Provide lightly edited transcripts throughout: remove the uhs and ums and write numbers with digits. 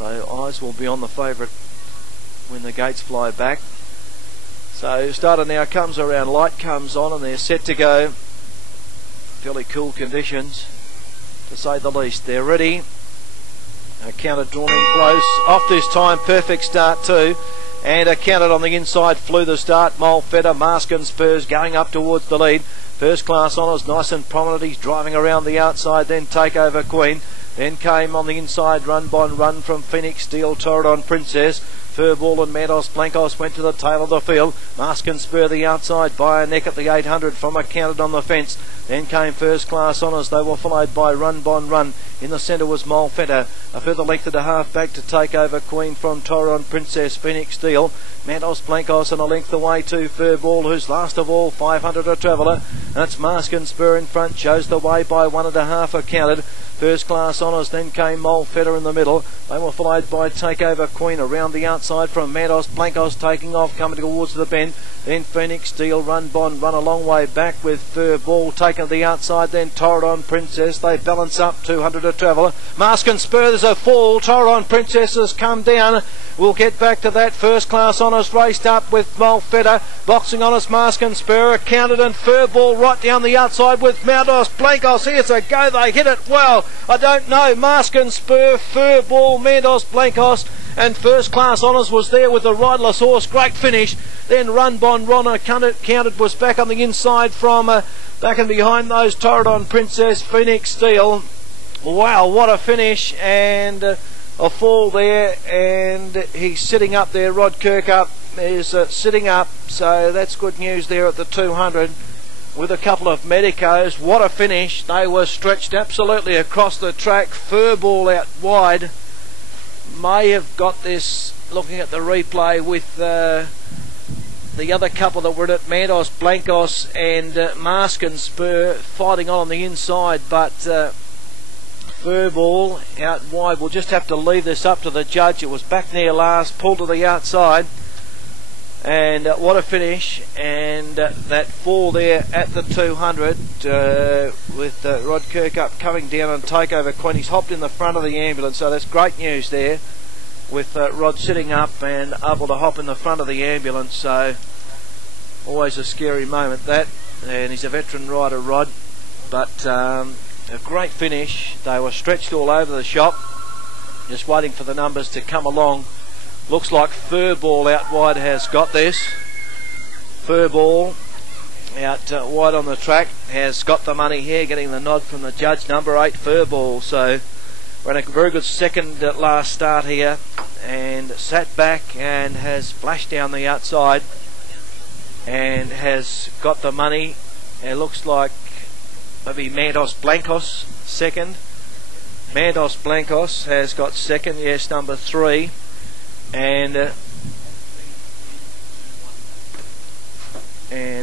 So eyes will be on the favourite when the gates fly back. So starter now comes around, light comes on, and they're set to go. Fairly cool conditions, to say the least. They're ready. Counted, drawn in close. Off this time, perfect start too. And counted on the inside, flew the start. Mole Fetter, Mask and Spurs going up towards the lead. First Class Honours, nice and prominent. He's driving around the outside, then Takeover Queen. Then came on the inside, Run Bon Run from Phoenix Steel, Torridon Princess. Fuhrball and Mandos Blancos went to the tail of the field. Mask and Spur the outside by a neck at the 800 from a counted on the fence. Then came First Class Honours. They were followed by Run Bon Run. In the centre was Mole Fetter. A further length and a half back to Takeover Queen from Torridon Princess, Phoenix Steel. Mandos Blancos and a length away to Fuhrball, who's last of all, 500 a traveller. And it's Mask and Spur in front, shows the way by 1.5 accounted. First Class Honours, then came Mole Fetter in the middle. They were followed by Takeover Queen around the outside from Mandos Blancos taking off, coming towards the bend. Then Phoenix Steel, Run Bon Run a long way back with Fuhrball taken to the outside. Then Torridon Princess, they balance up, 200 a traveller. Mask and Spur, there's a fall. Torridon Princess has come down. We'll get back to that. First Class Honours raced up with Mole Fetter. Boxing on us, Mask and Spur, counted, and Fuhrball right down the outside with Mandos Blancos. Here's a go, they hit it well. I don't know, Mask and Spur, Fuhrball, Mandos Blancos, and First Class Honours was there with the riderless horse. Great finish. Then Run Bon Run counted, was back on the inside from back and behind those Torridon Princess, Phoenix Steel. Wow, what a finish, and a fall there, and he's sitting up there. Rod Kirkup is sitting up, so that's good news there at the 200 with a couple of medicos. What a finish. They were stretched absolutely across the track. Fuhrball out wide may have got this, looking at the replay, with the other couple that were in it, Mandos Blancos and Mask and Spur, fighting on the inside, but Fuhrball out wide. We'll just have to leave this up to the judge. It was back near last, pulled to the outside, and what a finish. And that fall there at the 200 with Rod Kirkup coming down and Takeover Queen. He's hopped in the front of the ambulance, so that's great news there, with Rod sitting up and able to hop in the front of the ambulance. So always a scary moment, that. And he's a veteran rider, Rod, but a great finish. They were stretched all over the shop, just waiting for the numbers to come along. Looks like Fuhrball out wide has got this. Fuhrball out wide on the track has got the money here, getting the nod from the judge. Number 8, Fuhrball. So we're in a very good second last start here, and sat back and has flashed down the outside and has got the money. It looks like maybe Mandos Blancos second. Mandos Blancos has got second, yes, number 3. And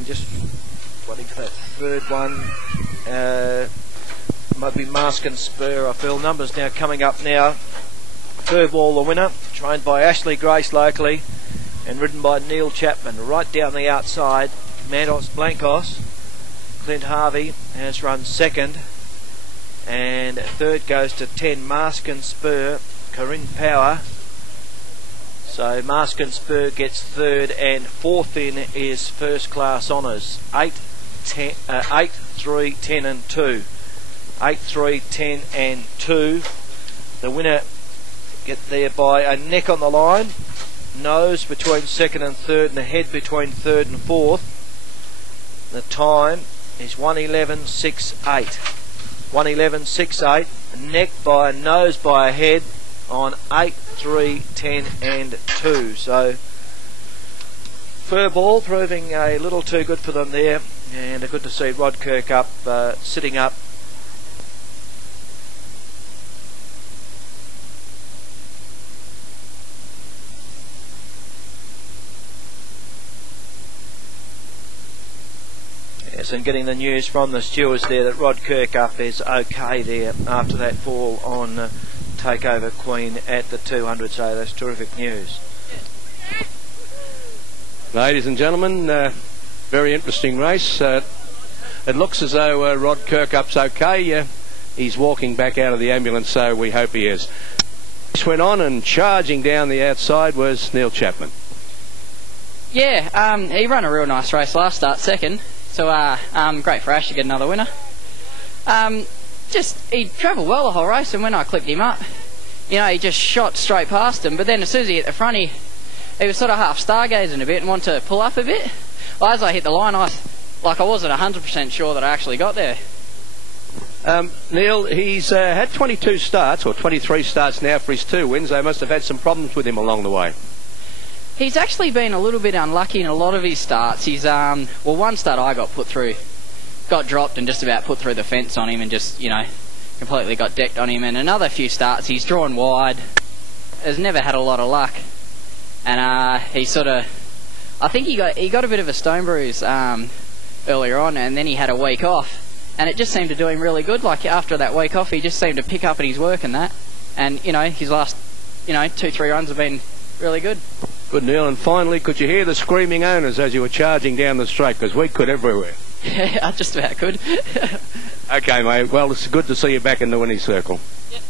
just waiting for that third one. Might be Mask and Spur, I feel. Numbers now coming up now. Fuhrball the winner, trained by Ashley Grace locally and ridden by Neil Chapman. Right down the outside, Mandos Blancos. Clint Harvey has run second, and third goes to 10, Mask and Spur, Corinne Power. So Mask and Spur gets third, and fourth in is First Class Honours. 8, 3, 10 and 2. 8, 3, 10 and 2. The winner get there by a neck on the line. Nose between second and third, and a head between third and fourth. The time is 1:11.68. 1:11.68. Neck by a nose by a head on 8, 3, 10 and 2. So Fuhrball proving a little too good for them there, and good to see Rod Kirkup sitting up. Yes, and getting the news from the stewards there that Rod Kirkup is okay there after that fall on Takeover Queen at the 200, so that's terrific news. Ladies and gentlemen, very interesting race. It looks as though Rod Kirkup's okay. He's walking back out of the ambulance, so we hope he is. This went on, and charging down the outside was Neil Chapman. Yeah, he ran a real nice race last start, second. So great for Ash to get another winner. He travelled well the whole race, and when I clicked him up, you know, he just shot straight past him. But then as soon as he hit the front, he was sort of half stargazing a bit and wanted to pull up a bit. Well, as I hit the line, I wasn't 100% sure that I actually got there. Neil, he's had 22 starts, or 23 starts now for his 2 wins. They must have had some problems with him along the way. He's actually been a little bit unlucky in a lot of his starts. He's one start I got put through, got dropped and just about put through the fence on him, and just, you know, completely got decked on him. And another few starts he's drawn wide, has never had a lot of luck, and I think he got a bit of a stone bruise earlier on, and then he had a week off, and it just seemed to do him really good. Like after that week off, he just seemed to pick up at his work and that, and you know, his last 2-3 runs have been really good. Good, Neil. And finally, could you hear the screaming owners as you were charging down the straight? Because we could everywhere. Yeah, I just about could. Okay, mate. Well, it's good to see you back in the winning circle. Yep.